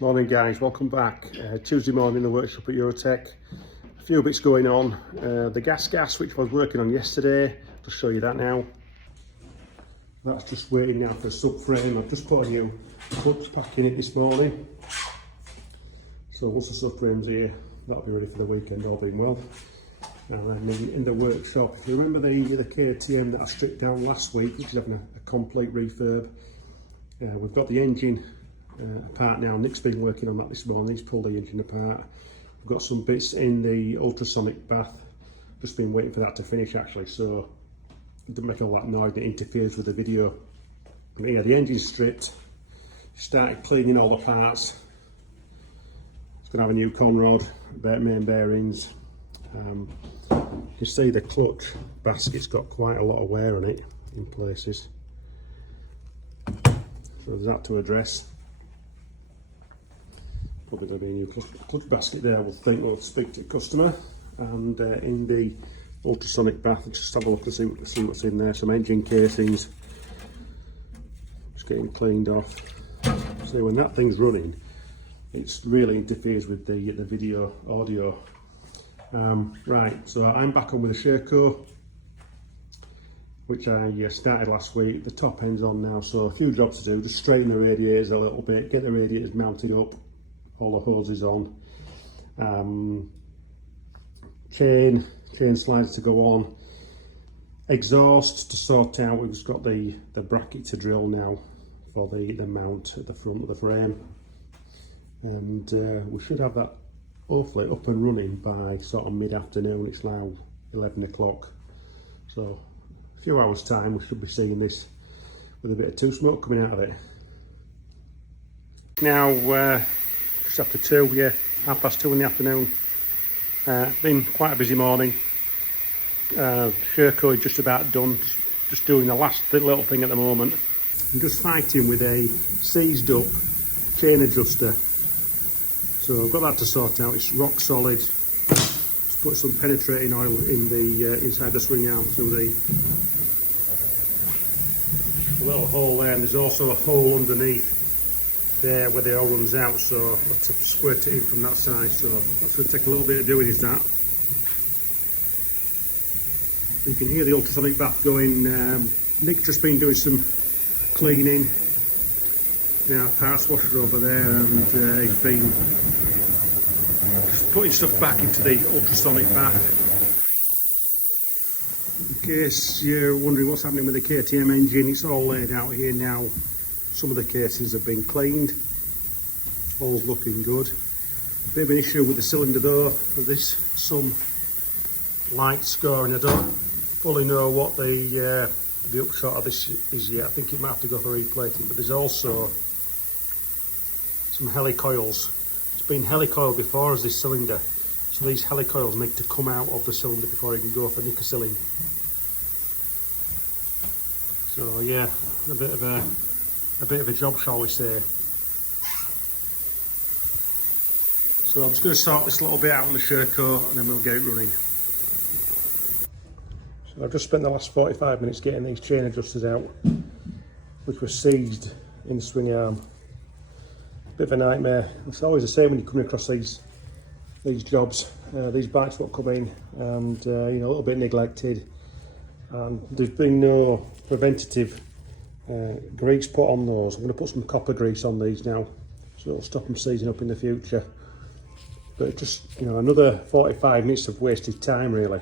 Morning guys, welcome back. Tuesday morning in the workshop at Eurotech. A few bits going on. The gas which I was working on yesterday, I'll show you that now. That's just waiting now for a subframe. I've just put a new clutch pack in it this morning. So once the subframe's here, that'll be ready for the weekend, all being well. And then in the workshop, if you remember the KTM that I stripped down last week, which is having a complete refurb, we've got the engine apart now. Nick's been working on that this morning. He's pulled the engine apart. We've got some bits in the ultrasonic bath. Just been waiting for that to finish actually, so it doesn't make all that noise and it interferes with the video. But yeah, the engine's stripped. Started cleaning all the parts. It's going to have a new conrod, main bearings. You can see the clutch basket's got quite a lot of wear on it in places. So there's that to address. Probably going to be a new clutch basket there. We'll speak to the customer. And in the ultrasonic bath, just have a look and see what's in there. Some engine casings, just getting cleaned off. So when that thing's running, it really interferes with the video audio. Right, so I'm back on with the Sherco, which I started last week. The top end's on now, so a few jobs to do. Just straighten the radiators a little bit, get the radiators mounted up, all the hoses on. Chain slides to go on. Exhaust to sort out. We've just got the bracket to drill now for the mount at the front of the frame. And we should have that hopefully up and running by sort of mid-afternoon. It's now 11 o'clock, so a few hours time we should be seeing this with a bit of two smoke coming out of it. Now just after 2, yeah, 2:30 in the afternoon. Been quite a busy morning. Sherco is just about done, just doing the last little thing at the moment. I'm just fighting with a seized up chain adjuster. So I've got that to sort out. It's rock solid. Just put some penetrating oil in the inside the swing arm through the little hole there, and there's also a hole underneath there where the oil runs out, so I'll have to squirt it in from that side. So that's going to take a little bit of doing, is that. You can hear the ultrasonic bath going. Nick's just been doing some cleaning. Now, parts washer over there, and he's been just putting stuff back into the ultrasonic bath. In case you're wondering what's happening with the KTM engine, it's all laid out here now. Some of the casings have been cleaned. All's looking good. Bit of an issue with the cylinder though. There's some light scoring. I don't fully know what the upshot of this is yet. I think it might have to go for replating, but there's also some helicoils. It's been helicoiled before as this cylinder, so these helicoils need to come out of the cylinder before it can go for nickel-sealing. So yeah, a bit of a job, shall we say. So I'm just going to sort this little bit out on the Sherco and then we'll get it running. So I've just spent the last 45 minutes getting these chain adjusters out, which were seized in the swing arm. Bit of a nightmare. It's always the same when you're coming across these jobs. These bikes won't come in, and you know, a little bit neglected. And there's been no preventative grease put on those. I'm going to put some copper grease on these now, so it'll stop them seizing up in the future. But just, you know, another 45 minutes of wasted time really.